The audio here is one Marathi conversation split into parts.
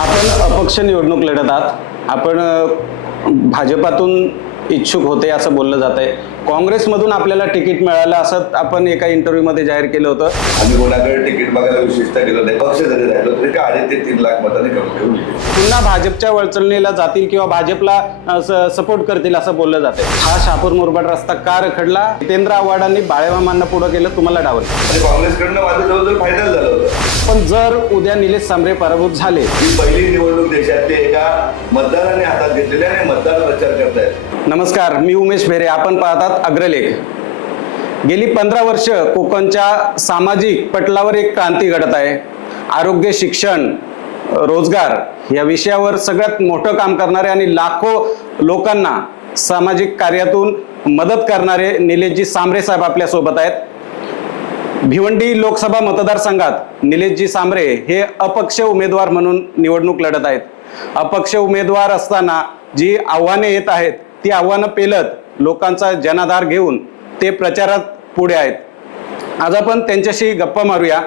आपण अपक्ष निवडणूक लढत आहात. आपण भाजपातून इच्छुक होते असं बोललं जात आहे काँग्रेसमधून आपल्याला तिकीट मिळालं असं आपण एका इंटरव्ह्यूमध्ये जाहीर केलं होतं. आम्ही कोणाकडे तिकीट मागायला विशेषता गेलो नाही पक्ष जरी राहिलो तरी का अडीच ते तीन लाख मतांनी कमी. पुन्हा भाजपच्या वळचणीला जातील किंवा भाजपला सपोर्ट करतील असं बोललं जाते हा शापूर मुरबाड रस्ता का रखडला? जितेंद्र आव्हाडांनी बाळेमामांना पुढं केलं तुम्हाला डावलं. काँग्रेसकडनं माझं जवळजवळ फायनल झालं होतं. पण जर उद्या निलेश सांबरे पराभूत झाले ही पहिली निवडणूक देशातली एका मतदाराने हातात घेतलेली आणि मतदार प्रचार करतायत. नमस्कार मी उमेश भेरे. आपण पाहतात अग्रलेख. गेली पंधरा वर्ष कोकणच्या सामाजिक पटलावर एक क्रांती घडत आहे. आरोग्य शिक्षण रोजगार या विषयावर सगळ्यात मोठं काम करणारे आणि लाखो लोकांना सामाजिक कार्यातून मदत करणारे निलेशजी सांबरे साहेब आपल्यासोबत आहेत. भिवंडी लोकसभा मतदारसंघात निलेशजी सांबरे हे अपक्ष उमेदवार म्हणून निवडणूक लढत आहेत. अपक्ष उमेदवार असताना जी आव्हाने येत आहेत ती आव्हानं पेलत लोकांचा जनाधार घेऊन ते प्रचारात पुढे आहेत. आज आपण त्यांच्याशी गप्पा मारूया.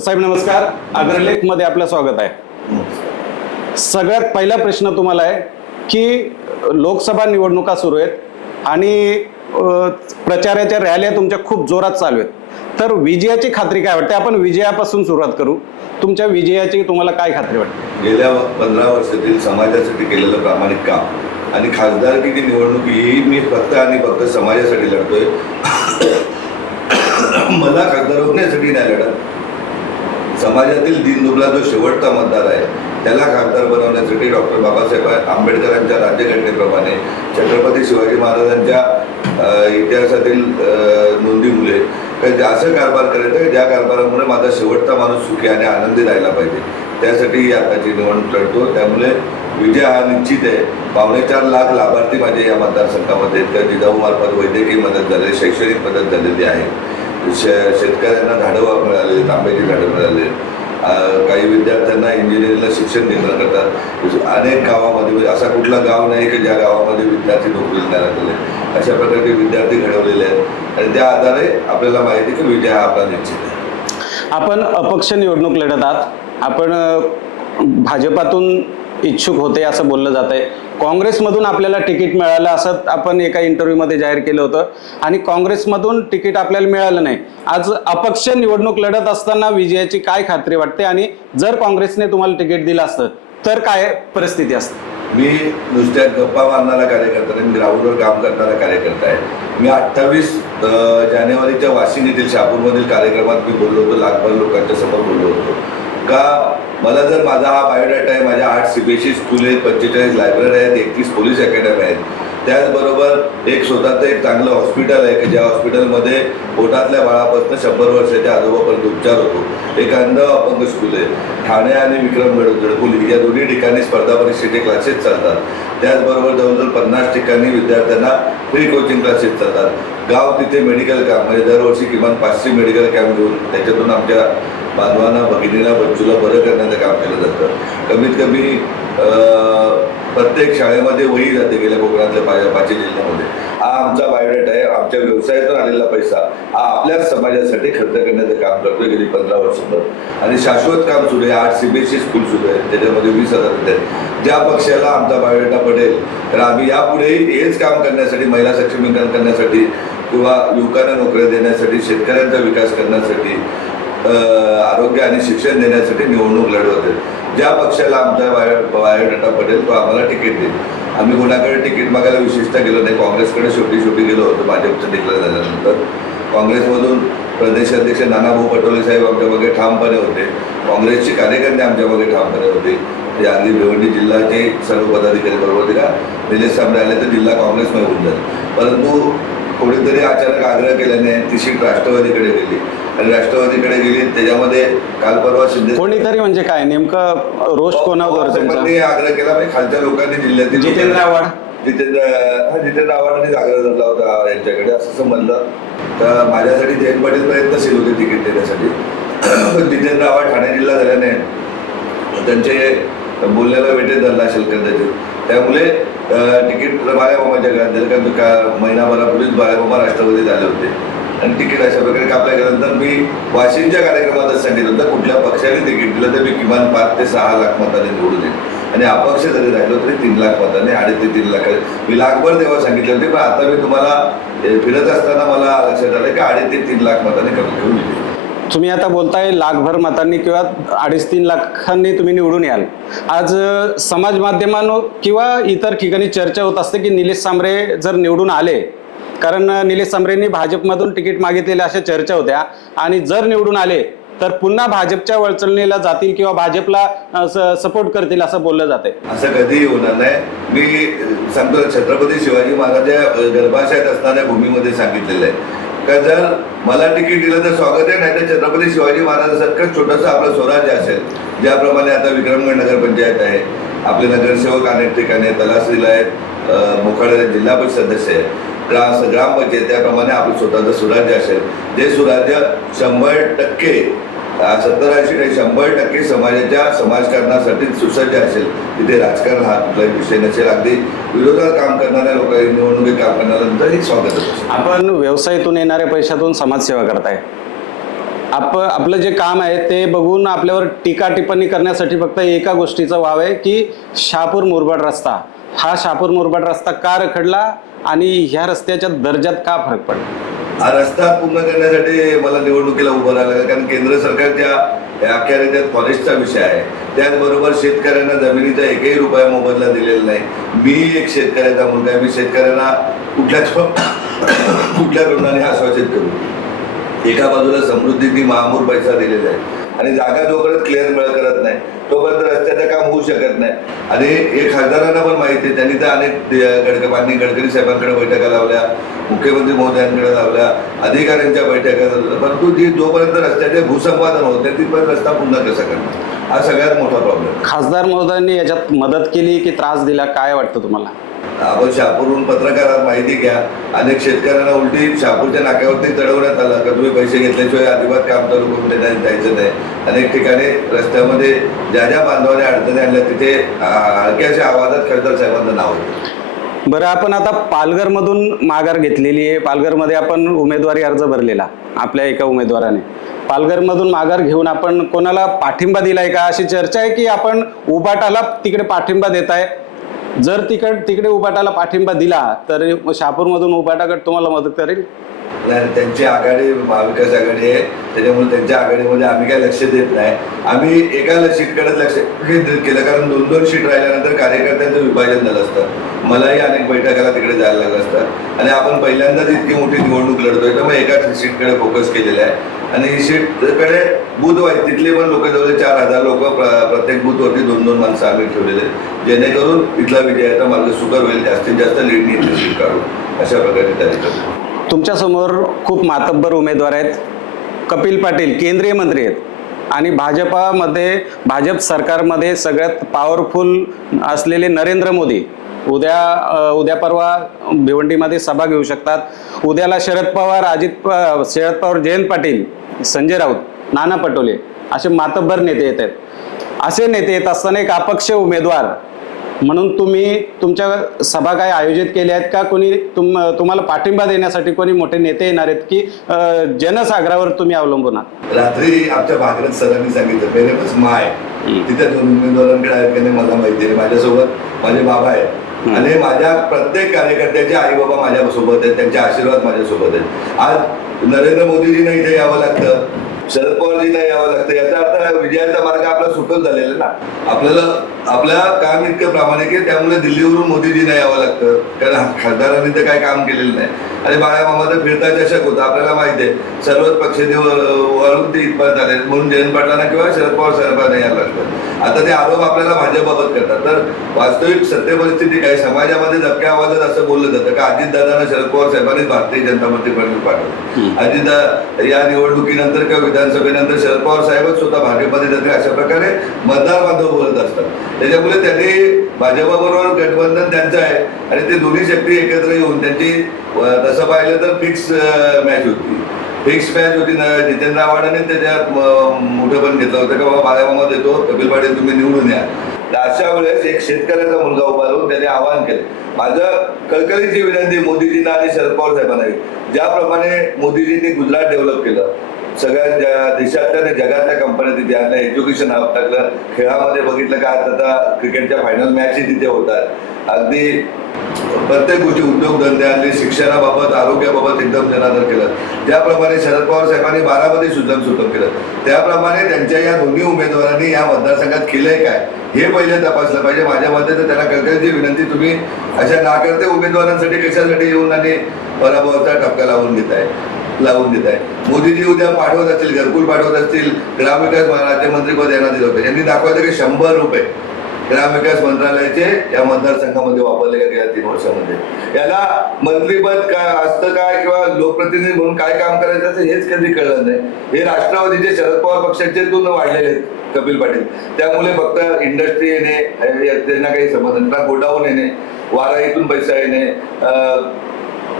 साहेब नमस्कार. अग्रलेखमध्ये आपलं स्वागत आहे. सगळ्यात पहिला प्रश्न तुम्हाला आहे की लोकसभा निवडणुका सुरू आहेत आणि प्रचाराच्या रॅल्या तुमच्या खूप जोरात चालू आहेत. तर विजयाची खात्री काय वाटते? आपण विजयापासून सुरुवात करू. तुमच्या विजयाची तुम्हाला काय खात्री वाटते? गेल्या पंधरा वर्षातील समाजासाठी केलेलं प्रामाणिक काम. आणि खासदारकीची निवडणूक ही मी फक्त आणि फक्त समाजासाठी लढतोय. मला खासदार होण्यासाठी नाही लढत. समाजातील दिनदुबला जो शेवटचा मतदार आहे त्याला खासदार बनवण्यासाठी डॉक्टर बाबासाहेब आंबेडकरांच्या राज्यघटनेप्रमाणे छत्रपती शिवाजी महाराजांच्या इतिहासातील नोंदी नोंदीमुळे काही असं कारभार करायचं आहे ज्या कारभारामुळे माझा शेवटचा माणूस सुखी आणि आनंदी राहायला पाहिजे. त्यासाठी आताची निवडणूक लढतो. त्यामुळे विजय हा निश्चित आहे. पावणे चार लाख लाभार्थी माझे या मतदारसंघामध्ये आहेत. त्या जिजाऊमार्फत वैद्यकीय मदत झालेली शैक्षणिक मदत झालेली आहे. शे शेतकऱ्यांना झाडं मिळाले तांब्याची झाडं मिळाले काही विद्यार्थ्यांना इंजिनिअरिंगला शिक्षण देणं करतात. अनेक गावामध्ये म्हणजे असा कुठला गाव नाही की ज्या गावामध्ये विद्यार्थी नोकरीला देण्यात आले अशा प्रकारचे विद्यार्थी घडवलेले आहेत. आणि त्या आधारे आपल्याला माहिती आहे की विजय हा आपला निश्चित आहे. आपण अपक्ष निवडणूक लढत आहात. आपण भाजपातून इच्छुक होते असं बोललं जात आहे काँग्रेसमधून आपल्याला तिकीट मिळालं असं आपण एका इंटरव्ह्यूमध्ये जाहीर केलं होतं. आणि काँग्रेसमधून तिकीट आपल्याला मिळालं नाही. आज अपक्ष निवडणूक लढत असताना विजयाची काय खात्री वाटते? आणि जर काँग्रेसने तुम्हाला तिकीट दिलं असतं तर काय परिस्थिती असते? मी नुसत्या गप्पा मारणारा कार्यकर्ता नाही मी ग्राउंडवर काम करणारा कार्यकर्ता आहे. मी अठ्ठावीस जानेवारीच्या वाशिम येथील शहापूरमधील कार्यक्रमात मी बोललो होतो लाखभर लोकांच्या समोर बोललो होतो. का मला जर माझा हा बायोडाटा आहे माझ्या आठ C B S E school आहेत पंचेचाळीस लायब्ररी आहेत एकतीस पोलीस अकॅडमी आहेत. त्याचबरोबर एक स्वतःचं एक चांगलं हॉस्पिटल आहे की ज्या हॉस्पिटलमध्ये पोटातल्या बाळापासून शंभर वर्षाच्या आजोबापर्यंत उपचार होतो. एक अंध अपंग स्कूल आहे. ठाणे आणि विक्रमगड गडपुली या दोन्ही ठिकाणी स्पर्धा परीक्षेचे क्लासेस चालतात. त्याचबरोबर जवळजवळ पन्नास ठिकाणी विद्यार्थ्यांना फ्री कोचिंग क्लासेस चालतात. गाव तिथे मेडिकल कॅम्प म्हणजे दरवर्षी किमान पाचशे मेडिकल कॅम्प घेऊन त्याच्यातून आमच्या बांधवांना भगिनीला बच्चूला बरं करण्याचं काम केलं जातं. कमीत कमी प्रत्येक शाळेमध्ये वही जाते गेल्या कोकणातल्या पा पाचही जिल्ह्यामध्ये. हा आमचा बायोडेटा आहे आमच्या व्यवसायातून आलेला पैसा हा आपल्याच समाजासाठी खर्च करण्याचं काम करतोय गेली पंधरा वर्षभर आणि शाश्वत काम सुरू आहे आठ सीबीएसई स्कूल सुरू आहे त्याच्यामध्ये वीस हजार विद्यार्थी आहेत. ज्या पक्षाला आमचा बायोडेटा पडेल तर आम्ही यापुढेही हेच काम करण्यासाठी महिला सक्षमीकरण करण्यासाठी किंवा युवकांना नोकऱ्या देण्यासाठी शेतकऱ्यांचा विकास करण्यासाठी आरोग्य आणि शिक्षण देण्यासाठी निवडणूक लढवत. ज्या पक्षाला आमचा बायो बायोडाटा पडेल तो आम्हाला तिकीट देईल. आम्ही कोणाकडे तिकीट मागायला विशेषतः गेलो नाही काँग्रेसकडे शेवटी शेवटी गेलो होतो भाजपचं डिक्लेअर झाल्यानंतर. काँग्रेसमधून प्रदेशाध्यक्ष नानाभाऊ पटोले साहेब आमच्या ठामपणे होते. काँग्रेसचे कार्यकर्ते आमच्या ठामपणे होते. ते अगदी भिवंडी जिल्ह्याचे सर्व पदाधिकारी बरोबर होते का? निलेश सामने आले तर जिल्हा काँग्रेसमध्ये होऊन जाईल. परंतु कोणीतरी अचानक आग्रह केल्याने ती सीट राष्ट्रवादीकडे गेली. आणि राष्ट्रवादीकडे गेली त्याच्यामध्ये काल परवा शिंदे कोणीतरी म्हणजे काय? नेमकं रोष कोणावर आग्रह केला म्हणजे खालच्या लोकांनी जिल्ह्यातील जितेंद्र आव्हाड. जितेंद्र हा जितेंद्र आव्हाडांनीच आग्रह धरला होता यांच्याकडे असं समजलं तर माझ्यासाठी जयंत पाटील प्रयत्नशील होते तिकीट देण्यासाठी. पण जितेंद्र आव्हाड ठाणे जिल्हा झाल्याने त्यांचे बोलण्याला वेटेज धरला असेल कदाचित त्यामुळे अं, तिकीट बाळामामाच्या घरात दिलं कारण का महिनाभरापूर्वीच बाळामामा राष्ट्रपती झाले होते. आणि तिकीट अशा प्रकारे कापल्या. गेल्यानंतर मी वाशिमच्या कार्यक्रमातच सांगितलं होतं कुठल्या पक्षाने तिकीट दिलं तर मी किमान पाच ते सहा लाख मताने निवडून येईल आणि अपक्ष जरी राहिलो तरी तीन लाख मताने अडीच ते तीन लाख. मी लाखभर तेव्हा सांगितले होते पण आता मी तुम्हाला फिरत असताना मला लक्षात आलं की अडीच ते तीन लाख मताने कमी घेऊन येईल तुम्ही आता बोलताय लाखभर मतांनी किंवा अडीच तीन लाखांनी तुम्ही निवडून याल. आज समाज माध्यमांवर किंवा इतर ठिकाणी चर्चा होत असते की निलेश सांबरे जर निवडून आले कारण निलेश समरेंनी भाजपमधून तिकीट मागितलेल्या अशा चर्चा होत्या. आणि जर निवडून आले तर पुन्हा भाजपच्या वळचणीला जातील किंवा भाजपला सपोर्ट करतील असं बोललं जाते असं कधीही होणार नाही. मी सांगतो छत्रपती शिवाजी महाराज गर्भाशयात असणाऱ्या भूमीमध्ये सांगितलेलं आहे. का जर मला तिकीट दिलं तर स्वागत आहे नाही तर छत्रपती शिवाजी महाराजांसारखं छोटंसं आपलं स्वराज्य असेल. ज्याप्रमाणे आता विक्रमगड नगर पंचायत आहे. आपले नगरसेवक अनेक ठिकाणी तलासरीला आहेत. अ, जिल्हा परिषद सदस्य आहे. ग्राम ग्रामपंचायत त्याप्रमाणे आपलं स्वतःचं सुराज्य असेल. जे सुराज्य शंभर टक्के सत्तर ऐंशी नाही शंभर टक्के समाजाच्या समाजकारणासाठी सुसज्ज असेल तिथे राजकारण हा कुठलाही विषय नसेल. अगदी विरोधात काम करणाऱ्या लोकांनी निवडणुकीत काम करणाऱ्यांचं हे स्वागत आपण व्यवसायातून येणाऱ्या पैशातून समाजसेवा करताय. आप आपलं जे काम आहे ते बघून आपल्यावर टीका टिप्पणी करण्यासाठी फक्त एका गोष्टीचा वाव आहे की शहापूर मुरबाड रस्ता. हा शहापूर मुरबाड रस्ता का रखडला? आणि ह्या रस्त्याच्या दर्जात का फरक पडला? हा रस्ता पूर्ण करण्यासाठी मला निवडणुकीला उभं राहिलं कारण केंद्र सरकारच्या अख्ख्या राज्यात फॉरेस्टचा विषय आहे त्याचबरोबर शेतकऱ्यांना जमिनीचा एकही रुपया मोबदला दिलेला नाही. मी एक शेतकऱ्याचा मुलगा आहे मी शेतकऱ्यांना कुठल्याच कुठल्या धोरणाने आश्वासित करू? एका बाजूला समृद्धीची महामूर पैसा दिलेला आहे. आणि जागा जोपर्यंत क्लिअर मिळ करत नाही. तोपर्यंत रस्त्याचं काम होऊ शकत नाही. आणि एक खासदारांना पण माहिती आहे त्यांनी तर अनेक गडकरी माननीय गडकरी साहेबांकडे बैठका लावल्या मुख्यमंत्री महोदयांकडे लावल्या अधिकाऱ्यांच्या बैठका लावल्या परंतु जी जोपर्यंत रस्त्याचे भूसंपादन होत नाही तिथपर्यंत रस्ता पुन्हा कसा करणार? हा सगळ्यात मोठा प्रॉब्लेम खासदार महोदयांनी याच्यात मदत केली की त्रास दिला? काय वाटतं तुम्हाला? आपण शहापूरहून पत्रकारात माहिती घ्या. अनेक शेतकऱ्यांना उलटी शहापूरच्या नाक्यावरती चढवण्यात आलं का तुम्ही पैसे घेतल्याशिवाय अजिबात काम चालू करून देण्यात जायचं नाही. अनेक ठिकाणी रस्त्यामध्ये ज्या ज्या बांधवाने अडचणी आणल्या तिथे हलक्याशा आवाजात खासदार साहेबांचं नाव होतं. बरं आपण आता पालघरमधून माघार घेतलेली आहे. पालघरमध्ये आपण उमेदवारी अर्ज भरलेला आपल्या एका उमेदवाराने. पालघरमधून माघार घेऊन आपण कोणाला पाठिंबा दिलाय का? अशी चर्चा आहे की आपण उबाटाला तिकडे पाठिंबा देत आहे जर तिकड तिकडे उबाटाला पाठिंबा दिला तर शहापूरमधून उबाटा गट तुम्हाला मदत करेल? त्यांची आघाडी महाविकास आघाडी आहे. त्याच्यामुळे त्यांच्या आघाडीमध्ये आम्ही काय लक्ष देत नाही. आम्ही एका सीटकडे लक्ष केंद्रित केलं कारण दोन दोन सीट राहिल्यानंतर कार्यकर्त्यांचं विभाजन झालं असतं. मलाही अनेक बैठकाला तिकडे जायला लागलं असतं. आणि आपण पहिल्यांदाच इतकी मोठी निवडणूक लढतोय तर मग एका सीटकडे फोकस केलेला आहे. आणि सीटकडे बूथ वाईज तिथले पण लोक जवळ चार हजार लोक प्रत्येक बूथवरती दोन दोन माणसं आम्ही ठेवलेले आहेत. जेणेकरून इथला विजयाचा मार्ग सुकर होईल जास्तीत जास्त लीडनी इथली सीट काढू अशा प्रकारे तयारी करतो. तुमच्यासमोर खूप मातब्बर उमेदवार आहेत. कपिल पाटील केंद्रीय मंत्री आहेत. आणि भाजपामध्ये भाजप सरकारमध्ये सगळ्यात पॉवरफुल असलेले नरेंद्र मोदी. उद्या उद्या परवा भिवंडीमध्ये सभा घेऊ शकतात. उद्याला शरद पवार अजित शरद पवार जयंत पाटील संजय राऊत नाना पटोले असे मातब्बर नेते येत आहेत. असे नेते येत असताना एक अपक्ष उमेदवार म्हणून तुम्ही तुमच्या सभा काय आयोजित केल्या आहेत का? कोणी तुम तुम्हाला पाठिंबा देण्यासाठी कोणी मोठे नेते येणार आहेत की जनसागरावर तुम्ही अवलंबून आहात? रात्री आमच्या भाकरत सरांनी सांगितलं बस माय तिथे दोन उमेदवारांकडे आहेत मला माहिती आहे माझ्यासोबत माझे बाबा आहेत. आणि माझ्या प्रत्येक कार्यकर्त्याचे आई बाबा माझ्या सोबत आहेत त्यांचे आशीर्वाद माझ्या सोबत आहेत. आज नरेंद्र मोदीजींना इथे यावं लागतं. शरद पवारजींना यावं लागतं. याचा अर्थ विजयाचा मार्ग आपला सुटत झालेला ना. आपल्याला आपल्या काम इतकं प्रामाणिक आहे त्यामुळे दिल्लीवरून मोदीजींना यावं लागतं. कारण खासदारांनी तर काय काम केलेलं नाही. आणि बाळा मामा तर फिरता चषक होता आपल्याला माहिती आहे. सर्वच पक्ष वळून ते इथपर्यंत आले म्हणून जयंत पाटलांना किंवा शरद पवार साहेबांना यायला लागतं. आता ते आरोप आपल्याला भाजपबाबत करतात. तर वास्तविक सत्य परिस्थिती काय? समाजामध्ये दबक्या आवाजात असं बोललं जातं का? अजितदादांना शरद पवार साहेबांनी भारतीय जनता पार्टीपर्यंत पाठवलं. अजितदा या निवडणुकीनंतर किंवा विधानसभेनंतर शरद पवार साहेबच स्वतः भाजपमध्ये जाते अशा प्रकारे मतदार बांधव बोलत असतात. त्याच्यामुळे त्यांनी भाजपाबरोबर गठबंधन त्यांचं आहे आणि ते दोन्ही शक्ती एकत्र येऊन त्यांची तसं पाहिलं तर फिक्स मॅच होती. फिक्स मॅच होती ना जितेंद्र आव्हाडांनी त्याच्यात मोठं पण घेतलं होतं का बाबा बाळामामा देतो कपिल पाटील तुम्ही निवडून या. तर अशा वेळेस एक शेतकऱ्याचा मुलगा उभा राहून त्याने आवाहन केलं. माझं कळकळीची विनंती मोदीजींना आणि शरद पवार साहेबांना ज्याप्रमाणे मोदीजींनी गुजरात डेव्हलप केलं सगळ्या ज्या देशातल्या आणि जगातल्या कंपन्या तिथे आणल्या एज्युकेशन हब टाकलं खेळामध्ये बघितलं का आता क्रिकेटच्या फायनल मॅचही तिथे होतात. अगदी प्रत्येक गोष्टी उद्योगधंदे शिक्षणाबाबत आरोग्याबाबत एकदम जनादर केलं. ज्याप्रमाणे शरद पवार साहेबांनी बारामध्ये सुद्धा सुतम केलं. त्याप्रमाणे त्यांच्या या दोन्ही उमेदवारांनी या मतदारसंघात केलंय काय? हे पहिले तपासलं पाहिजे. माझ्या मते तर त्यांना कळकळीची विनंती तुम्ही अशा नाकर्ते उमेदवारांसाठी कशासाठी येऊन आणि पराभवाचा टपका लावून घेताय. लावून देत आहे. मोदीजी उद्या पाठवत असतील घरकुल पाठवत असतील ग्रामविकास राज्यमंत्रीपद यांना दिलं होतं. यांनी दाखवायचं की शंभर रुपये ग्रामविकास मंत्रालयाचे या मतदारसंघामध्ये वापरले गेल्या तीन वर्षामध्ये. याला मंत्रीपद काय असतं काय किंवा लोकप्रतिनिधी म्हणून काय काम करायचं असं हेच कधी कळलं नाही. हे राष्ट्रवादीचे शरद पवार पक्षाचे तून वाढलेले आहेत कपिल पाटील. त्यामुळे फक्त इंडस्ट्री येणे त्यांना काही संबंध गोडाऊन येणे वारा इथून पैसा येणे अं,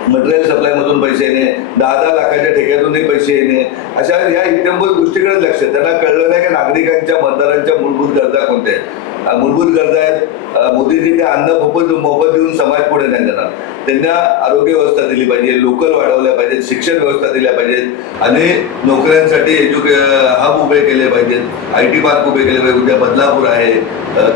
मटेरियल सप्लाय मधून पैसे येणे दहा दहा लाखाच्या ठेक्यातूनही पैसे येणे अशा या इत्यंभूत गोष्टीकडे लक्ष त्यांना कळलं नाही की नागरिकांच्या मतदारांच्या मूलभूत गरजा कोणत्या आहेत? मूलभूत गरजा आहेत. मोदीजींनी अन्न मोफत मोफत देऊन समाज पुढे नाही जाणार. त्यांना आरोग्य व्यवस्था दिली पाहिजे लोकल वाढवल्या पाहिजेत शिक्षण व्यवस्था दिल्या पाहिजेत आणि नोकऱ्यांसाठी एज्युके हब उभे केले पाहिजेत. आय टी पार्क उभे केले पाहिजे उद्या बदलापूर आहे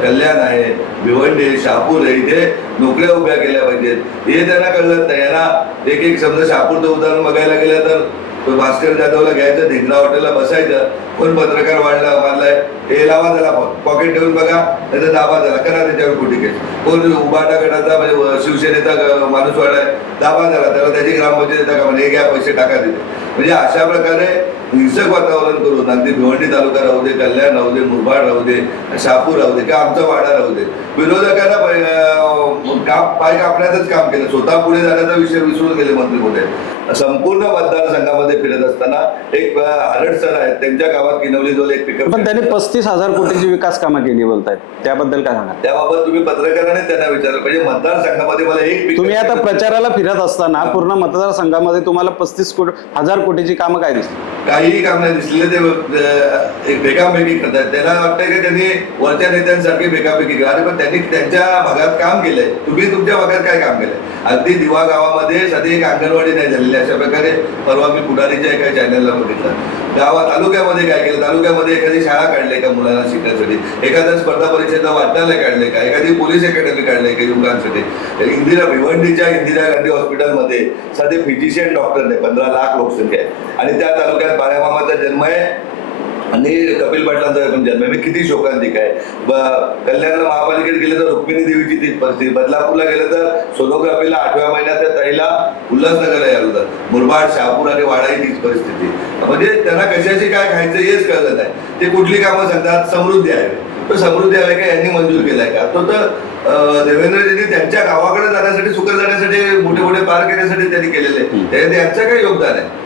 कल्याण आहे भिवंडी शहापूर आहे. इथे नोकऱ्या उभ्या केल्या पाहिजेत. हे त्यांना कळलं नाही. यांना एक एक समजा शहापूरचं उदाहरण बघायला गेलं तर तो भास्कर जाधवला घ्यायचं धिंगरा हॉटेलला बसायचं कोण पत्रकार वाढला मारलाय हे लावा त्याला पॉकेट ठेवून बघा त्याचा दाबा झाला करा त्याच्यावर कुठे केस. कोण उभाटा गटाचा म्हणजे शिवसेनेचा माणूस वाढलाय दाबा झाला त्याला त्याची ग्रामपंचायत येतात का म्हणजे हे घ्या पैसे टाका तिथे. म्हणजे अशा प्रकारे हिंसक वातावरण करून अगदी भिवंडी तालुका राहू दे कल्याण राहू दे मुरबाड राहू दे शापूर राहू दे किंवा आमचा वाडा राहू दे. विरोधकांना काम पाय कापण्याचंच काम केलं. स्वतः पुढे जाण्याचा विषय विसरून गेले मंत्री मोठे संपूर्ण मतदारसंघामध्ये फिरत असताना एक हरड सर आहेत. त्यांच्या गावात किनवली जवळ एक पिकअप पण त्यांनी पस्तीस हजार कोटीची विकास कामं केली बोलतायत. त्याबद्दल काय सांगा त्याबाबत तुम्ही पत्रकाराने त्यांना विचारलं पाहिजे. मतदारसंघामध्ये मला एक तुम्ही आता प्रचाराला फिरत असताना पूर्ण मतदारसंघामध्ये तुम्हाला पस्तीस कोटी हजार कोटीची कामं काय दिसली? काहीही काम नाही दिसलेले ते बेकामबेकी करतात त्यांना वाटतं की त्यांनी वरच्या नेत्यांसारखी बेकामबेकी करा अरे पण त्यांनी त्यांच्या भागात काम केलंय. तुम्ही तुमच्या भागात काय काम केलंय? अगदी दिवा गावामध्ये सध्या एक अंगणवाडी नाही झालेली म्हणजे अशा प्रकारे परवा मी पुढारीच्या एका चॅनलला बघितलं. गावात तालुक्यामध्ये काय केलं? तालुक्यामध्ये एखादी शाळा काढली का मुलांना शिकण्यासाठी? एखाद्या स्पर्धा परीक्षेचा वाचनालय काढले का? एखादी पोलीस अकॅडमी काढली का युवकांसाठी? इंदिरा भिवंडीच्या इंदिरा गांधी हॉस्पिटलमध्ये साधे फिजिशियन डॉक्टर आहे पंधरा लाख लोकसंख्या आहे. आणि त्या तालुक्यात बाळ्यामामाचा जन्म आहे. आणि कपिल पाटलांचा पण जन्म. म्हणजे किती शोकांतिक आहे. ब- कल्याणला महापालिकेत गेलं तर रुक्मिणी देवीची तीच परिस्थिती. बदलापूरला गेलं तर सोनोग्राफीला आठव्या महिन्यात त्या ताईला उल्हासनगरला यायला होतं मुरबाड शहापूर आणि वाडा ही तीच परिस्थिती. म्हणजे त्यांना कशाची काय खायचं हेच कळलं नाही. ते कुठली कामं सांगतात? समृद्धी आहे तो समृद्धी आहे का यांनी मंजूर केलाय का? तो तर देवेंद्रजींनी त्यांच्या गावाकडे जाण्यासाठी सुकर जाण्यासाठी मोठे मोठे पार करण्यासाठी त्यांनी केलेले. आहे. त्याच्यात यांचं काही योगदान आहे.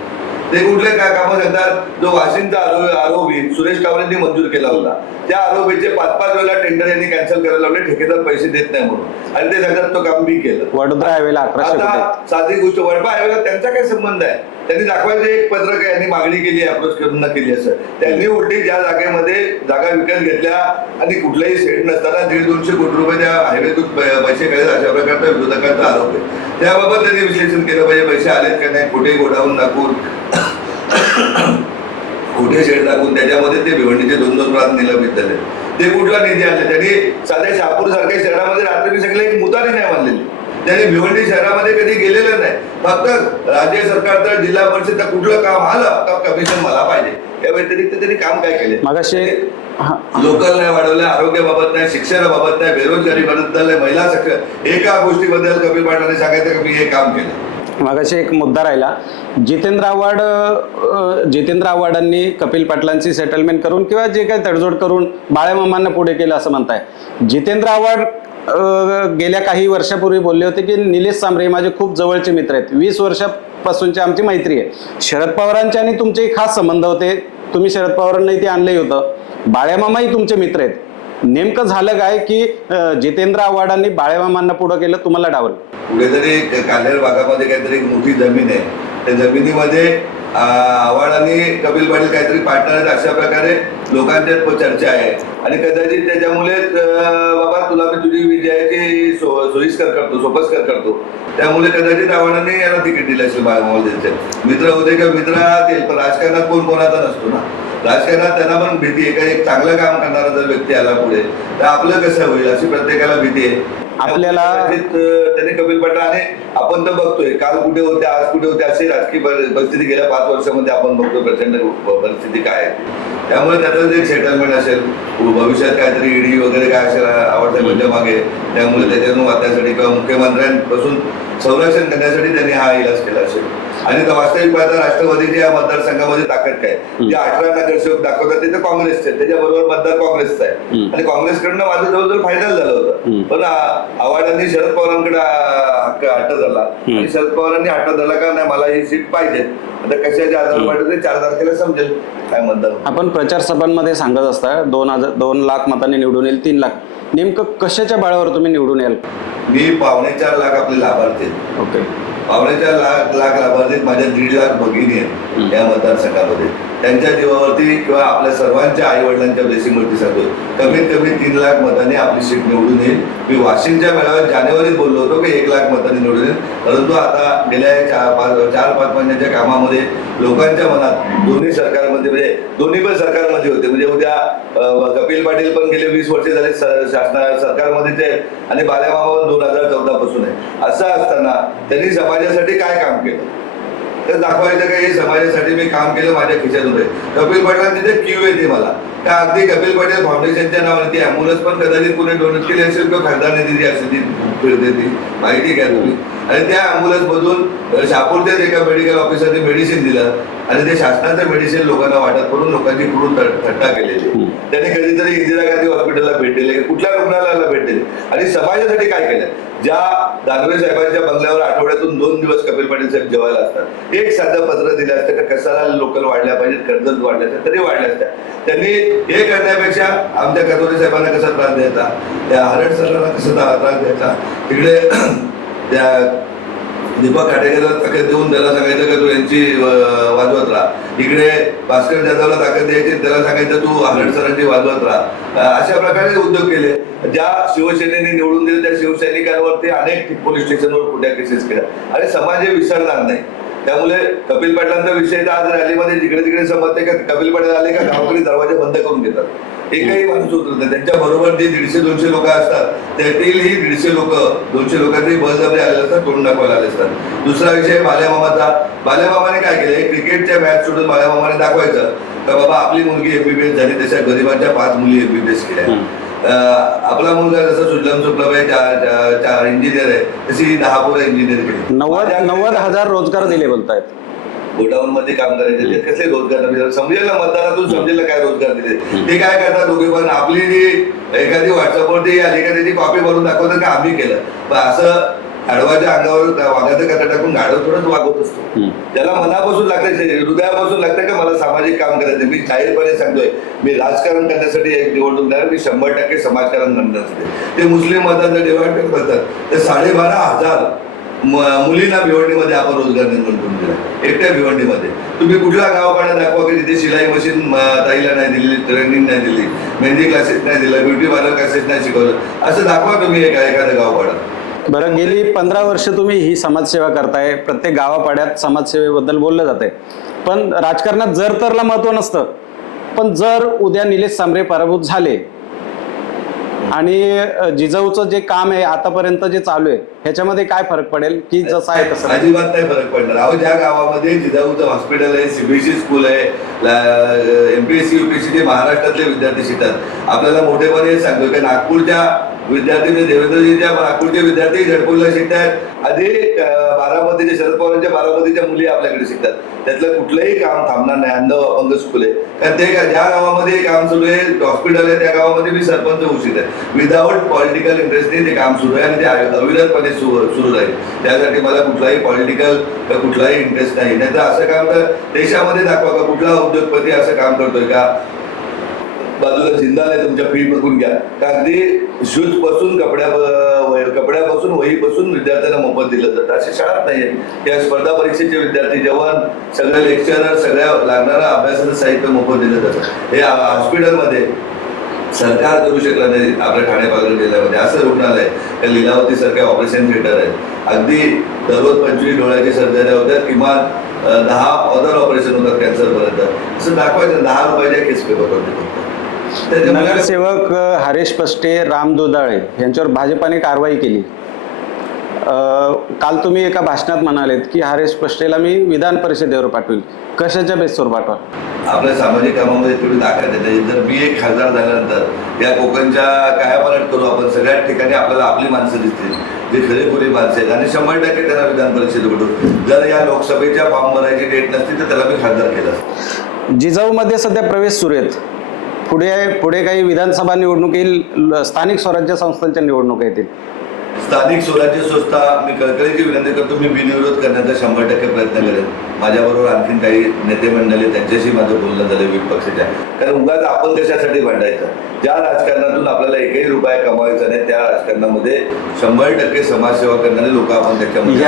ते कुठले काय कामं करतात? जो वाशिंदचा आरो आरोपी सुरेश कावरेंनी मंजूर केला होता. त्या आरोपीचे पाच पाच वेळेला टेंडर यांनी कॅन्सल करायला लावले ठेकेदार पैसे देत नाही म्हणून. आणि ते सांगतात तो काम बी केलं. वडोदरा हायवेला अकराशे कोटी आता साधी गोष्ट वडपा आयोगाला त्यांचा काय संबंध आहे? त्यांनी दाखवायचं एक पत्रक यांनी मागणी केली अप्रोच करून केली असं. त्यांनी उलटी ज्या जागेमध्ये जागा विकत घेतल्या आणि कुठलाही सेट नसताना दीड दोनशे कोटी रुपये त्या हायवेतून पैसे काढले अशा प्रकारचा विरोधकांचा आरोप आहे. त्याबाबत त्यांनी विश्लेषण केलं पाहिजे पैसे आलेत का नाही कुठे गोडाऊन दाखवून कुठे शेड दाखवून त्याच्यामध्ये ते भिवंडीचे दोन दोन प्रांत निलंबित झाले. ते कुठला निधी आणले? त्यांनी साध्या शहापूर सारख्या शहरामध्ये रात्री मी एक मुतारी नाही मानलेली त्यांनी भिवंडी शहरामध्ये कधी गेलेलं नाही. फक्त राज्य सरकारचं जिल्हा परिषदचं कुठलं काम आलं तर कमिशन मला पाहिजे. या व्यतिरिक्त त्यांनी काम काय केले? मगाशी हा. लोकल नाही वाढवलं आरोग्याबाबत नाही शिक्षणाबाबत नाही बेरोजगारी बद्दल नाही महिला सक्षम एका गोष्टीबद्दल कपिल पाटलांनी सांगायचं की मी हे काम केलं? मगाशी एक मुद्दा राहिला. जितेंद्र आव्हाड जितेंद्र आव्हाडांनी कपिल पाटलांची सेटलमेंट करून किंवा जे काही तडजोड करून बाळ्यामामांना पुढे केलं असं म्हणताय. जितेंद्र आव्हाड गेल्या काही वर्षापूर्वी बोलले होते की निलेश सांबरे माझे खूप जवळचे मित्र आहेत. वीस वर्षापासूनची आमची मैत्री आहे. शरद पवारांचे आणि तुमचे खास संबंध होते. तुम्ही शरद पवारांना इथे आणलंही होतं. बाळ्यामामाही तुमचे मित्र आहेत. नेमकं झालं काय की जितेंद्र आव्हाडांनी बाळ्यामामांना पुढं केलं तुम्हाला डावलं? कुठेतरी कालेर भागामध्ये काहीतरी मोठी जमीन आहे. त्या जमिनीमध्ये आव्हाड आणि कपिल पाटील काहीतरी पार्टनर आहेत अशा प्रकारे लोकांच्या चर्चा आहे. आणि कदाचित त्याच्यामुळे बाबा तुला मी तुझी विजयाची सोयीस्कर करतो सोपस्कर करतो. त्यामुळे कदाचित आव्हाडाने याला तिकीट दिलं असेल बाळामोल मित्र होते किंवा मित्र राहतील पण राजकारणात कोण कोणाचा नसतो ना. राजकारणात त्यांना पण भीती आहे. का एक चांगलं काम करणारा जर व्यक्ती आला पुढे तर आपलं कसं होईल? अशी प्रत्येकाला भीती आहे. आपल्याला- त्याने त्यांनी कपिल पाटील आणि आपण तर बघतोय. काल कुठे होते आज कुठे होते असे राजकीय परिस्थिती गेल्या पाच वर्षामध्ये आपण बघतो प्रचंड परिस्थिती काय आहे. त्यामुळे त्याचं जे सेटलमेंट असेल भविष्यात काहीतरी ईडी वगैरे काय असेल आवडत्या मागे त्यामुळे त्याच्यातून वाचण्यासाठी किंवा मुख्यमंत्र्यांपासून संरक्षण करण्यासाठी त्यांनी हा इलाज केला असेल. आणि वास्तविक पाहता राष्ट्रवादीच्या या मतदारसंघामध्ये ताकद काय? जे अठरा नगरसेवक दाखवतात ते तर काँग्रेसचे त्याच्याबरोबर मतदार काँग्रेसचा आहे. आणि काँग्रेसकडनं माझं जवळजवळ फायनल झालं होतं. पण आव्हाडांनी शरद पवारांकडे हट्ट धरला. आणि शरद पवारांनी हट्ट धरला का नाही मला ही सीट पाहिजे. आता कशाच्या आधार पाहिजे ते चार तारखेला समजेल काय मतदार आपण प्रचार सभांमध्ये सांगत असता दोन हजार दोन लाख मतांनी निवडून येईल तीन लाख. नेमकं कशाच्या बाळावर तुम्ही निवडून याल? मी पावणे चार लाख आपले लाभार्थी. ओके. पावणे चार लाख लाख लाभार्थी. माझ्या दीड लाख भगिनी आहेत. या मतदारसंघामध्ये. त्यांच्या जीवावरती किंवा आपल्या सर्वांच्या आई वडिलांच्या ब्लेसिंगवरती सांगतो कमीत कमी तीन लाख मताने आपली सीट निवडून येईल. मी वाशिमच्या मेळाव्यात जानेवारीत बोललो होतो की एक लाख मताने निवडून येईल. परंतु आता गेल्या चार पाच चार पाच महिन्याच्या कामामध्ये लोकांच्या मनात दोन्ही सरकारमध्ये म्हणजे दोन्ही पण सरकारमध्ये होते. म्हणजे उद्या कपिल पाटील पण गेले वीस वर्ष झाले शासना सरकारमध्ये ते आहेत आणि बाल्यामामा दोन हजार चौदा पासून आहे. असं असताना त्यांनी समाजासाठी काय काम केलं? तर दाखवायचं का हे समाजासाठी मी काम केलं माझ्या खिशात आहे. कपिल पाटलांची तिथे क्यू येते मला. त्या अगदी कपिल पटेल फाउंडेशनच्या नावाने ती अँब्युलन्स पण कदाचित कोणी डोनेट केली असेल किंवा खासदार निधी असेल ती ती माहिती घ्या तुम्ही? आणि त्या अँब्युलन्स मधून शापूरच्याच एका मेडिकल ऑफिसरने मेडिसिन दिलं आणि ते शासनाचं मेडिसिन लोकांना वाटत करून लोकांची थट- थट्टा केलेली. त्यांनी कधीतरी इंदिरा गांधी हॉस्पिटलला भेट दिली कुठल्या रुग्णालयाला भेट दिली? आणि समाजासाठी काय केलं? ज्या दानवे साहेबांच्या बंगल्यावर आठवड्यातून दोन दिवस कपिल पाटील साहेब जेवायला असतात. एक साधं पत्र दिलं असतं का कसाला लोकल वाढल्या पाहिजेत कर्जत वाढल्या असत्या तरी वाढल्या असत्या. त्यांनी हे करण्यापेक्षा आमच्या कतोरे साहेबांना कसा त्रास द्यायचा? त्या हरड सरांना कसा त्रा- त्रास द्यायचा? तिकडे त्या दीपक खाटेकरला ताकद देऊन त्याला सांगायचं का तू यांची वाजवत राहा. इकडे भास्कर जाधवला ताकद द्यायची त्याला सांगायचं तू आघाड सरांची वाजवत राहा. अशा प्रकारे उद्योग केले. ज्या शिवसेनेने निवडून दिले त्या शिवसैनिकांवरती अनेक पोलीस स्टेशनवर खोट्या केसेस केल्या. आणि समाज हे विसरणार नाही. त्यामुळे कपिल पाटलांचा विषय आज रॅलीमध्ये जिकडे तिकडे समजते का कपिल पाटील आले का गावकरी दरवाजे बंद करून घेतात. एकही माणूस उतरत नाही. त्यांच्या बरोबर जे दीडशे दोनशे लोक असतात त्यातीलही दीडशे लोक दोनशे लोकांनी बळजबरी आलेले असतात तोंड दाखवायला आले असतात. दुसरा विषय बाल्यामामाचा. बाल्यामामाने काय केलं क्रिकेटच्या मॅच सोडून बाल्यामामाने दाखवायचं का बाबा आपली मुलगी एमबीबीएस झाली तशा गरिबांच्या पाच मुली एमबीबीएस केल्या. आपला मुलगा जसा सुजलाम आहे चार इंजिनियर आहे तशी दहा पोरं इंजिनियर केली. नव्वद नव्वद हजार रोजगार दिले बोलतायत. गोडाऊन मध्ये काम करायचे ते कसले रोजगार? दिले समजेल ना मतदारातून समजेल काय रोजगार दिले? ते काय करतात दोघे पण? आपली जी एखादी व्हॉट्सअपवरती आली का त्याची कॉपी भरून दाखवतात का? आम्ही केलं. पण असं गाढवाच्या अंगावर वाघाचं कथा टाकून गाढव थोडंच वागवत असतो. त्याला मनापासून लागतं हृदयापासून लागतं का मला सामाजिक काम करायचं मी जाहीरपणे सांगतोय मी राजकारण करण्यासाठी एक निवडणूक मी शंभर टक्के समाजकारण करण्यासाठी ते मुस्लिम मतांचं डिवाइड करतात. तर साडेबारा हजार मुलींना भिवंडीमध्ये आपण रोजगार निर्माण करून दिला. एकट्या भिवंडीमध्ये. तुम्ही कुठला गाव दाखवा की तिथे शिलाई मशीन ताईला नाही दिली ट्रेनिंग नाही दिली मेहंदी क्लासेस नाही दिलं ब्युटी पार्लर क्लासेस नाही शिकवलं. असं दाखवा तुम्ही एका एखादं गाव बरं गेली पंधरा वर्ष तुम्ही ही समाजसेवा करताय. प्रत्येक गावापाड्यात समाजसेवेबद्दल बोललं जाते पण राजकारणात जर तरला महत्त्व नसतं पण जर उद्या निलेश सांबरे पराभूत झाले आणि जिजाऊचं जे काम आहे आतापर्यंत जे चालू आहे ह्याच्यामध्ये काय फरक पडेल? की जसं आहे तसं. अजिबात नाही फरक पडणार. अहो ज्या गावामध्ये जिजाऊचं हॉस्पिटल आहे सीबीएसई स्कूल आहे एमपीएससी युपीएससी जे महाराष्ट्रातले विद्यार्थी शिकतात आपल्याला मोठेपणे सांगतो की नागपूरच्या विद्यार्थी देवेंद्रजी त्या नागपूरचे विद्यार्थी झडपूरला शिकतात आधी बारामतीच्या शरद पवारांच्या बारामतीच्या मुली आपल्याकडे शिकतात. त्यातलं कुठलंही काम थांबणार नाही. अंध अपंग स्कूल. आहे कारण ते ज्या गावामध्ये काम सुरू आहे हॉस्पिटल आहे त्या गावामध्ये मी सरपंच होऊ आहे. विदाऊट पॉलिटिकल इंटरेस्टने ते काम सुरू आहे आणि ते अविरतपणे सुरू सुरू राहील. त्यासाठी मला कुठलाही पॉलिटिकल कुठलाही इंटरेस्ट नाही. नाही तर असं काम तर देशामध्ये दाखवा का कुठला उद्योगपती असं काम करतोय का? बाजूला जिंदाल आहे तुमच्या फी बघून घ्या. का अगदी शूजपासून कपड्या कपड्यापासून वहीपासून विद्यार्थ्यांना मोफत दिलं जातं. अशी शाळाच नाहीये या स्पर्धा परीक्षेचे विद्यार्थी जवान सगळे लेक्चरर सगळ्या लागणारा अभ्यासाचं साहित्य मोफत दिलं जातं. हे हॉस्पिटलमध्ये सरकार करू शकलं नाही आपल्या ठाणे पालघर जिल्ह्यामध्ये. असं रुग्णालय त्या लिलावती सारखे ऑपरेशन थिएटर आहे. अगदी दररोज पंचवीस डोळ्याची सर्जऱ्या होत्या किमान दहा अदर ऑपरेशन होतात कॅन्सरपर्यंत असं दाखवायचं. दहा रुपयाच्या केस पेपर होते फक्त. नगरसेवक हरेश पष्टे राम दुधाळे यांच्यावर भाजपाने कारवाई केली. काल तुम्ही एका भाषणात म्हणालेत की हरेश पष्टेला मी विधान परिषदेवर पाठवेल. कशाच्या बेसवर पाठवा? आपल्या सामाजिक कामामध्ये तेवढी ताकद आहे. जर मी एक खासदार झाल्यानंतर या कोकणच्या कायापालट करू आपण सगळ्याच ठिकाणी आपल्याला आपली माणसं दिसतील. जी खरेखुरी माणसं आहेत आणि शंभर टक्के त्यांना विधान परिषदेकडून जर या लोकसभेच्या फॉर्म भरायची डेट नसती तर त्याला मी खासदार केलं. जिजाऊमध्ये सध्या प्रवेश सुरू आहेत. पुढे पुढे काही विधानसभा निवडणूक येईल स्थानिक स्वराज्य संस्थांच्या निवडणुका येतील. स्थानिक स्वराज्य संस्था मी कळकळीची विनंती करतो मी बिनविरोध करण्याचा शंभर टक्के प्रयत्न करेन. माझ्याबरोबर आणखीन काही नेते मंडळी त्यांच्याशी माझं बोलणं झालं विपक्षाच्या. कारण उगाच आपण कशासाठी भांडायचं? ज्या राजकारणातून आपल्याला एकही रुपया कमवायचा नाही त्या राजकारणामध्ये शंभर टक्के समाजसेवा करणारे लोक आपण त्याच्यामध्ये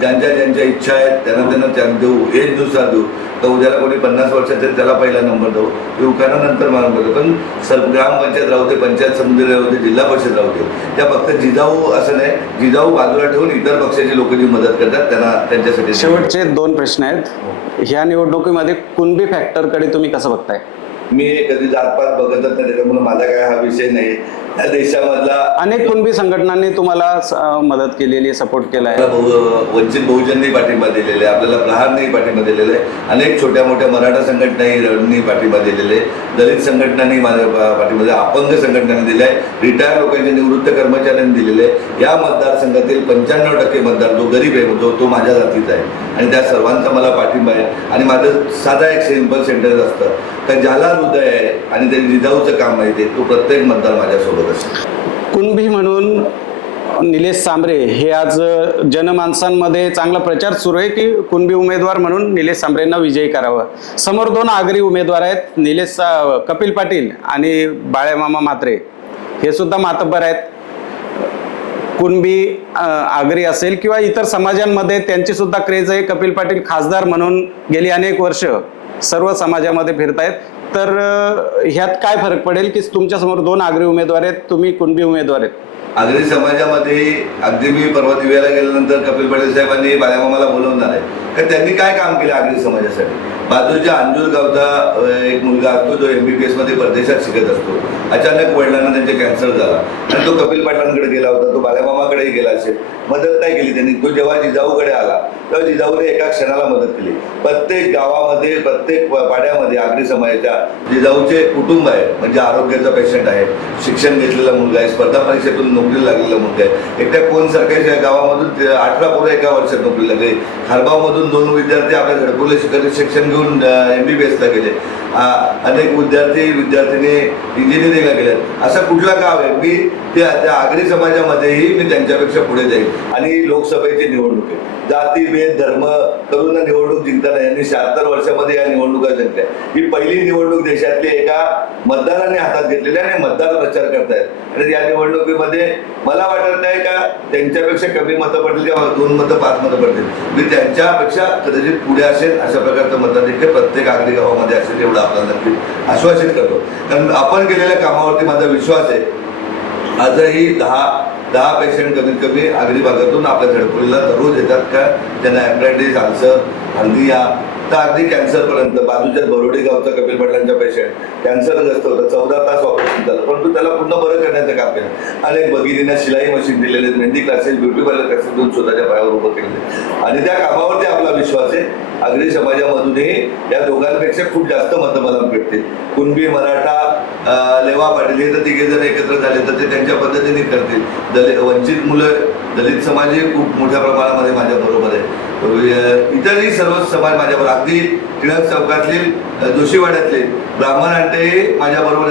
ज्यांच्या ज्यांच्या इच्छा आहेत त्यांना त्यांना त्यांना देऊ. एजनुसार देऊ. तर उद्याला कोणी पन्नास वर्षाचे त्याला पहिला नंबर देऊ युवकांना नंतर नंबर देऊ पण सर ग्रामपंचायत राहू दे पंचायत समिती राहू दे जिल्हा परिषद राहू दे त्या फक्त जिजाऊ असं नाही जिजाऊ बाजूला ठेवून इतर पक्षाची लोक जी मदत करतात त्यांना त्यांच्यासाठी शेवटचे दोन प्रश्न आहेत. ह्या निवडणुकीमध्ये कुणबी फॅक्टरकडे तुम्ही कसं बघताय? मी कधी जातपात बघतच नाही त्याच्यामुळे माझा काय हा विषय नाही. त्या देशामधला अनेक कुणबी संघटनांनी तुम्हाला मदत केलेली सपोर्ट केला आहे वंचित बहुजननी पाठिंबा दिलेला आहे आपल्याला प्रहारने पाठिंबा दिलेला आहे. अनेक छोट्या मोठ्या मराठा संघटनांनी पाठिंबा दिलेले आहे. दलित संघटनांनी माझ्या पाठिंबा अपंग संघटनांनी दिले आहे. रिटायर लोकांच्या निवृत्त कर्मचाऱ्यांनी दिलेले आहे. या मतदारसंघातील पंच्याण्णव टक्के मतदार जो गरीब आहे जो तो माझ्या जातीचा आहे. आणि त्या सर्वांचा मला पाठिंबा आहे. आणि माझं साधा एक सिंपल सेंटेन्स असतं. का ज्याला हृदय आहे आणि ते जिजाऊचं काम माहिती आहे तो प्रत्येक मतदार माझ्यासोबत असतो. कुणबी म्हणून निलेश सांबरे हे आज जनमानसांमध्ये चांगला प्रचार सुरू आहे की कुणबी उमेदवार म्हणून निलेश सांबरेंना विजयी करावं? समोर दोन आगरी उमेदवार आहेत निलेश सा- कपिल पाटील आणि बाळेमामा म्हात्रे. हे सुद्धा मातब्बर आहेत. कुणबी आगरी असेल किंवा इतर समाजांमध्ये त्यांची सुद्धा क्रेज आहे. कपिल पाटील खासदार म्हणून गेली अनेक वर्ष सर्व समाजामध्ये फिरतायत. तर ह्यात काय फरक पडेल की तुमच्यासमोर दोन आगरी उमेदवार आहेत तुम्ही कुणबी उमेदवार आहेत? आगरी समाजामध्ये अगदी मी परवा दिव्याला गेल्यानंतर कपिल पटेल साहेबांनी बाल्यामामाला बोलवणार आहे तर त्यांनी काय काम केलं आगरी समाजासाठी? बाजूच्या अंजूर गावचा एक मुलगा असतो जो एमबीबीएसमध्ये परदेशात शिकत असतो. अचानक वडिलांना त्यांचे कॅन्सर झाला. आणि तो कपिल पाटलांकडे गेला होता तो बाल्यामामाकडेही गेला असेल. मदत नाही केली त्यांनी. तो जेव्हा जिजाऊकडे आला तेव्हा जिजाऊने एका क्षणाला मदत केली. प्रत्येक गावामध्ये प्रत्येक पाड्यामध्ये आगरी समाजाच्या जिजाऊचे कुटुंब आहे. म्हणजे आरोग्याचा पेशंट आहे. शिक्षण घेतलेला मुलगा आहे. स्पर्धा परीक्षेतून नोकरीला लागलेला मुलगा आहे. एकट्या कोणसारख्या गावामधून ते अठरा पोरं एका वर्षात नोकरी लागले. खारगावमधून दोन विद्यार्थी आपल्या झडपुले शिकत शिक्षण घेऊन एम बी बी एसला गेले. अनेक विद्यार्थी विद्यार्थिनी इंजिनिअरिंगला गेल्यात असा कुठला गाव आहे? मी त्या त्या आगरी समाजामध्येही मी त्यांच्यापेक्षा पुढे जाईल आणि लोकसभेची निवडणूक आहे. जाती भेद धर्म करून निवडणूक जिंकताना यांनी शहात्तर वर्षामध्ये या निवडणुका जिंकल्या. ही पहिली निवडणूक देशातली एका मतदाराने हातात घेतलेली आहे आणि मतदार प्रचार करतायत. आणि या निवडणुकीमध्ये मला वाटत नाही का त्यांच्यापेक्षा कमी मतं पडतील किंवा दोन मतं पाच मतं पडतील. मी त्यांच्यापेक्षा कदाचित पुढे असेल अशा प्रकारचं म्हणजे मताधिक्य प्रत्येक आगरी गावामध्ये असेल एवढं आपल्याला नक्की आश्वासित करतो. कारण आपण केलेल्या कामावरती माझा विश्वास आहे. आजही दहा दहा पेशंट कमीत कमी आगरी भागातून आपल्या झडपुलीला दररोज येतात का? ज्यांना अँड्रायटिस आल्सर हल्दिया तर अगदी कॅन्सरपर्यंत बाजूच्या बरोडे गावचा कपिल पाटलांचा पेशंट कॅन्सरग्रस्त होता चौदा झालं परंतु त्याला पूर्ण बरं करण्याचं काम केलं. अनेक भगिनींना शिलाई मशीन दिलेले आहेत mehndi classes beauty parlour classes दोन स्वतःच्या पायावर उभं केलेले. आणि त्या कामावरती आपला विश्वास आहे. अग्री समाजामधूनही या दोघांपेक्षा खूप जास्त मतं मला भेटते कुणबी मराठा लेवा पाटील हे तर तिघे जण एकत्र झाले तर ते त्यांच्या पद्धतीने करतील. दलित वंचित मुलं दलित समाज हे खूप मोठ्या प्रमाणामध्ये माझ्या बरोबर आहे. म्हणजे इतरही सर्व समाज माझ्याबरोबर अगदी टिळक चौकातील जोशीवाड्यातले ब्राह्मण माझ्याबरोबर माझ्या बरोबर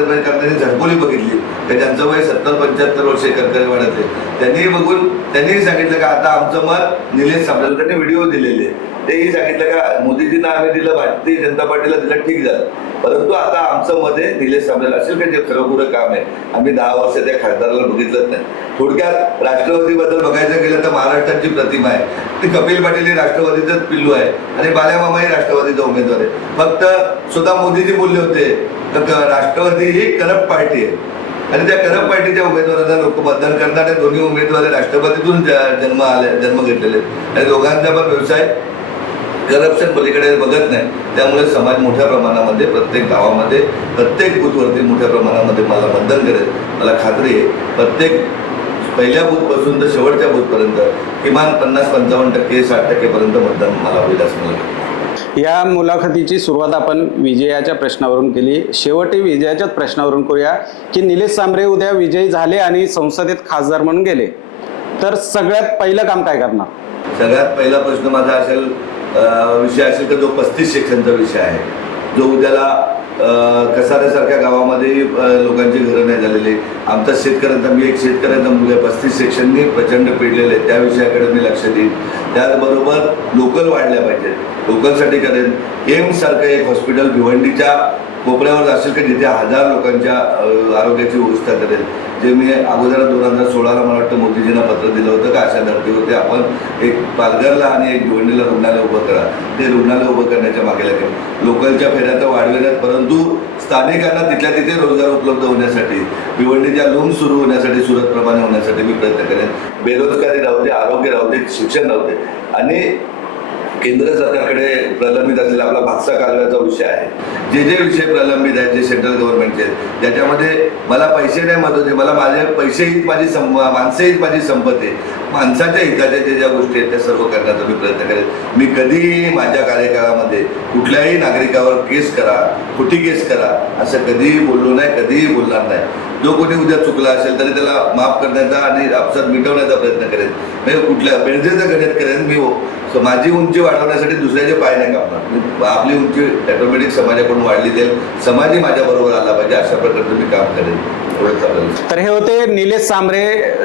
झडपोली बघितली. तर त्यांचं वय सत्तर पंच्याहत्तर वर्ष करकरेवाड्यातले त्यांनी बघून त्यांनीही सांगितलं का आता आमचं मत निलेश सापडेल त्यांनी व्हिडिओ दिलेले तेही सांगितलं का मोदीजींना आम्ही दिलं भारतीय जनता पार्टीला दिलं ठीक झालं. परंतु आता आमचं मत आहे निलेश साबळेला असेल का जे खरंखुरं काम आहे? आम्ही दहा वर्ष त्या खासदाराला बघितलंच नाही. थोडक्यात राष्ट्रवादीबद्दल बघायचं गेलं तर महाराष्ट्राची प्रतिमा आहे. ती कपिल पाटील हे राष्ट्रवादीचंच पिल्लू आहे. आणि बाल्यामामाही राष्ट्रवादीचा उमेदवार आहे. फक्त स्वतः मोदीजी बोलले होते तर राष्ट्रवादी ही करप्ट पार्टी आहे. आणि त्या करप्ट पार्टीच्या उमेदवारांना लोक मतदान करणार आणि दोन्ही उमेदवार राष्ट्रपतीतून जन्म आले जन्म घेतलेले आणि दोघांचा पण व्यवसाय करप्शन पलीकडे बघत नाही. त्यामुळे समाज मोठ्या प्रमाणामध्ये प्रत्येक गावामध्ये प्रत्येक बूथवरती मोठ्या प्रमाणामध्ये मला मतदान करेल मला खात्री आहे. प्रत्येक पहिल्या बूथपासून तर शेवटच्या बूथपर्यंत किमान पन्नास पंचावन्न टक्के साठ टक्केपर्यंत मतदान मला होईल असं मला वाटतं. या मुलाखतीची सुरुवात आपण विजयाच्या प्रश्नावरून केली. शेवटी विजयाच्याच प्रश्नावरून करूया की निलेश सांबरे उद्या विजयी झाले आणि संसदेत खासदार म्हणून गेले. तर सगळ्यात पहिलं काम काय करणार? सगळ्यात पहिला प्रश्न माझा असेल विषय असेल तर जो पस्तीस सेक्शनचा विषय आहे. जो उद्याला कसाऱ्यासारख्या गावामध्ये लोकांची घरं नाही झालेली आमचा शेतकऱ्यांचा मी एक शेतकऱ्यांचा मुलगा आहे. पस्तीस सेक्शननी प्रचंड पिडलेले आहे. त्या विषयाकडे मी लक्ष देईन त्याचबरोबर लोकल वाढल्या पाहिजेत लोकलसाठी करेन एम्ससारखं एक हॉस्पिटल भिवंडीच्या कोपऱ्यावर असेल की जिथे हजार लोकांच्या आरोग्याची व्यवस्था करेल? जे मी अगोदर दोन हजार सोळाला मला वाटतं मोदीजींना पत्र दिलं होतं का अशा धर्तीवरती आपण एक पालघरला आणि एक भिवंडीला रुग्णालय उभं करा. ते रुग्णालय उभं करण्याच्या मागे लागेल लोकलच्या फेऱ्या तर वाढविण्यात परंतु स्थानिकांना तिथल्या तिथे रोजगार उपलब्ध होण्यासाठी भिवंडीच्या लूम सुरू होण्यासाठी सुरतप्रमाणे होण्यासाठी मी प्रयत्न करेन. बेरोजगारी राहू दे आरोग्य राहू दे शिक्षण राहू दे. आणि केंद्र सरकारकडे प्रलंबित असलेला आपला भातसा कालव्याचा विषय आहे. जे जे विषय प्रलंबित आहेत जे सेंट्रल गव्हर्नमेंटचे ज्याच्यामध्ये मला पैसे नाही मदत आहे. मला माझे पैसे हीच माझी सं माणसं हीच माझी संपत्ती आहे. माणसाच्या हिताच्या जे ज्या गोष्टी आहेत त्या सर्व करण्याचा मी प्रयत्न करेल मी कधीही माझ्या कार्यकाळामध्ये कुठल्याही नागरिकावर केस करा खोटी केस करा असं कधीही बोललो नाही कधीही बोलणार नाही. जो कोणी उद्या चुकला असेल तरी त्याला माफ करण्याचा आणि अपसात मिटवण्याचा प्रयत्न करेन. म्हणजे कुठल्या बेळजेचं गणित करेन मी हो. माझी उंची वाढवण्यासाठी दुसऱ्याचे पाय नाही कापणार. आपली उंची ऑटोमॅटिक समाजाकडून वाढली जाईल. समाजही माझ्याबरोबर आला पाहिजे अशा प्रकारचं मी काम करेन. तर हे होते निलेश सांबरे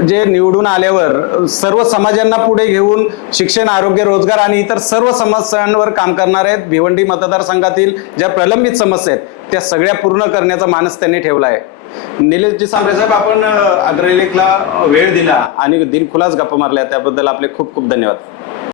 जे निवडून आल्यावर सर्व समाजांना पुढे घेऊन शिक्षण आरोग्य रोजगार आणि इतर सर्व समस्यांवर काम करणार आहेत. भिवंडी मतदारसंघातील ज्या प्रलंबित समस्या आहेत त्या सगळ्या पूर्ण करण्याचा मानस त्यांनी ठेवला आहे. निलेशजी सांबरे साहेब आपण अग्रलेखला वेळ दिला आणि दिनखुलास गप्पा मारल्या. त्याबद्दल आपले खूप खूप धन्यवाद.